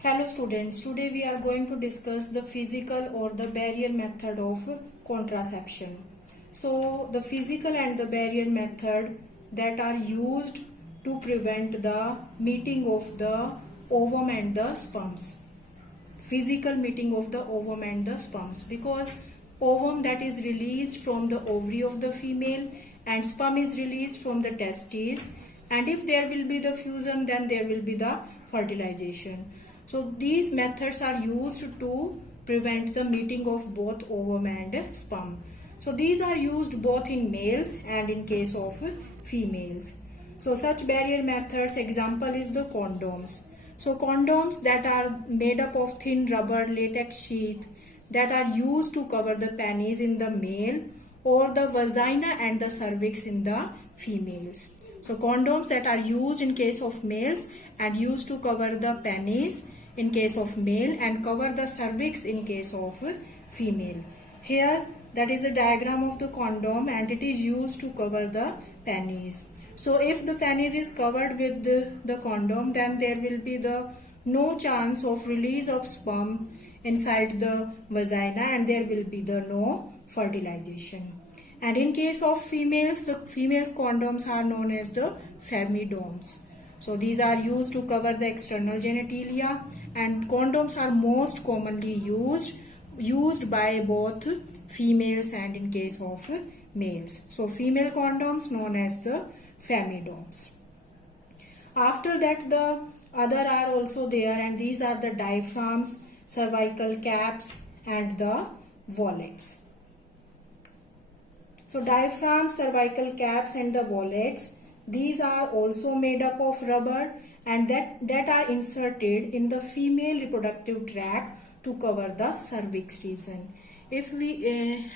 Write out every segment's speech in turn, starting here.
Hello students, today we are going to discuss the physical or the barrier method of contraception. So the physical and the barrier method that are used to prevent the meeting of the ovum and the sperms. Physical meeting of the ovum and the sperms, because ovum that is released from the ovary of the female and sperm is released from the testes, and if there will be the fusion then there will be the fertilization. So these methods are used to prevent the meeting of both ovum and sperm. So these are used both in males and in case of females. So such barrier methods example is the condoms. So condoms that are made up of thin rubber latex sheath that are used to cover the penis in the male or the vagina and the cervix in the females. So condoms that are used in case of males and used to cover the penis in case of male and cover the cervix in case of female. Here that is a diagram of the condom and it is used to cover the penis. So if the penis is covered with the condom, then there will be no chance of release of sperm inside the vagina and there will be no fertilization. And in case of females, the females condoms are known as the femidoms. So these are used to cover the external genitalia, and condoms are most commonly used by both females and in case of males. So female condoms known as the femidoms. After that the other are also there, and these are the diaphragms, cervical caps and the wallets. So diaphragms, cervical caps and the wallets, these are also made up of rubber and that are inserted in the female reproductive tract to cover the cervix region. If we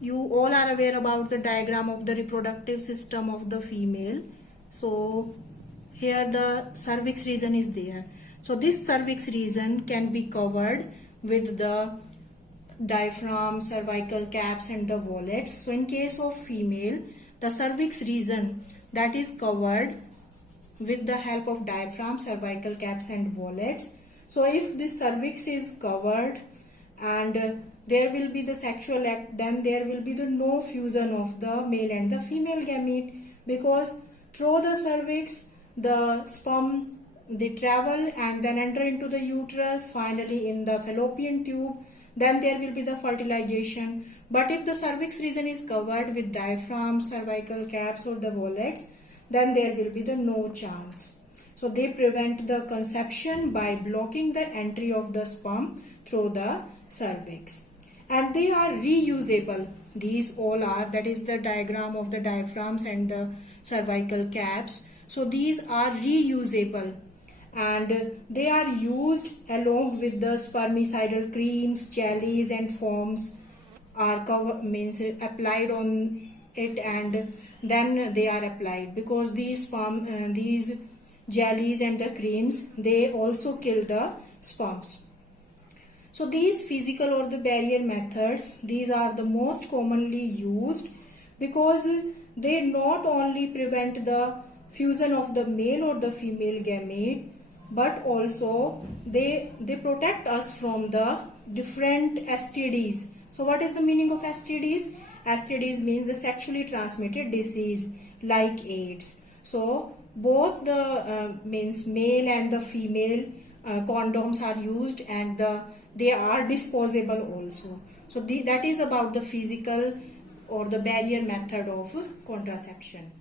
you all are aware about the diagram of the reproductive system of the female. So here the cervix region is there. So this cervix region can be covered with the diaphragm, cervical caps and the wallets. So in case of female, the cervix region that is covered with the help of diaphragm, cervical caps and wallets. So if this cervix is covered and there will be the sexual act, then there will be no fusion of the male and the female gamete, because through the cervix the sperm they travel and then enter into the uterus, finally in the fallopian tube, then there will be the fertilization. But if the cervix region is covered with diaphragm, cervical caps or the wallets, then there will be no chance. So they prevent the conception by blocking the entry of the sperm through the cervix. And they are reusable. These all are, that is the diagram of the diaphragms and the cervical caps. So these are reusable and they are used along with the spermicidal creams, jellies and foams are applied on it, and then they are applied, because these jellies and the creams, they also kill the sperms. So these physical or the barrier methods, these are the most commonly used because they not only prevent the fusion of the male or the female gamete, but also they protect us from the different STDs. So what is the meaning of STDs? STDs means the sexually transmitted disease like AIDS. So both the means male and the female condoms are used, and they are disposable also. So that is about the physical or the barrier method of contraception.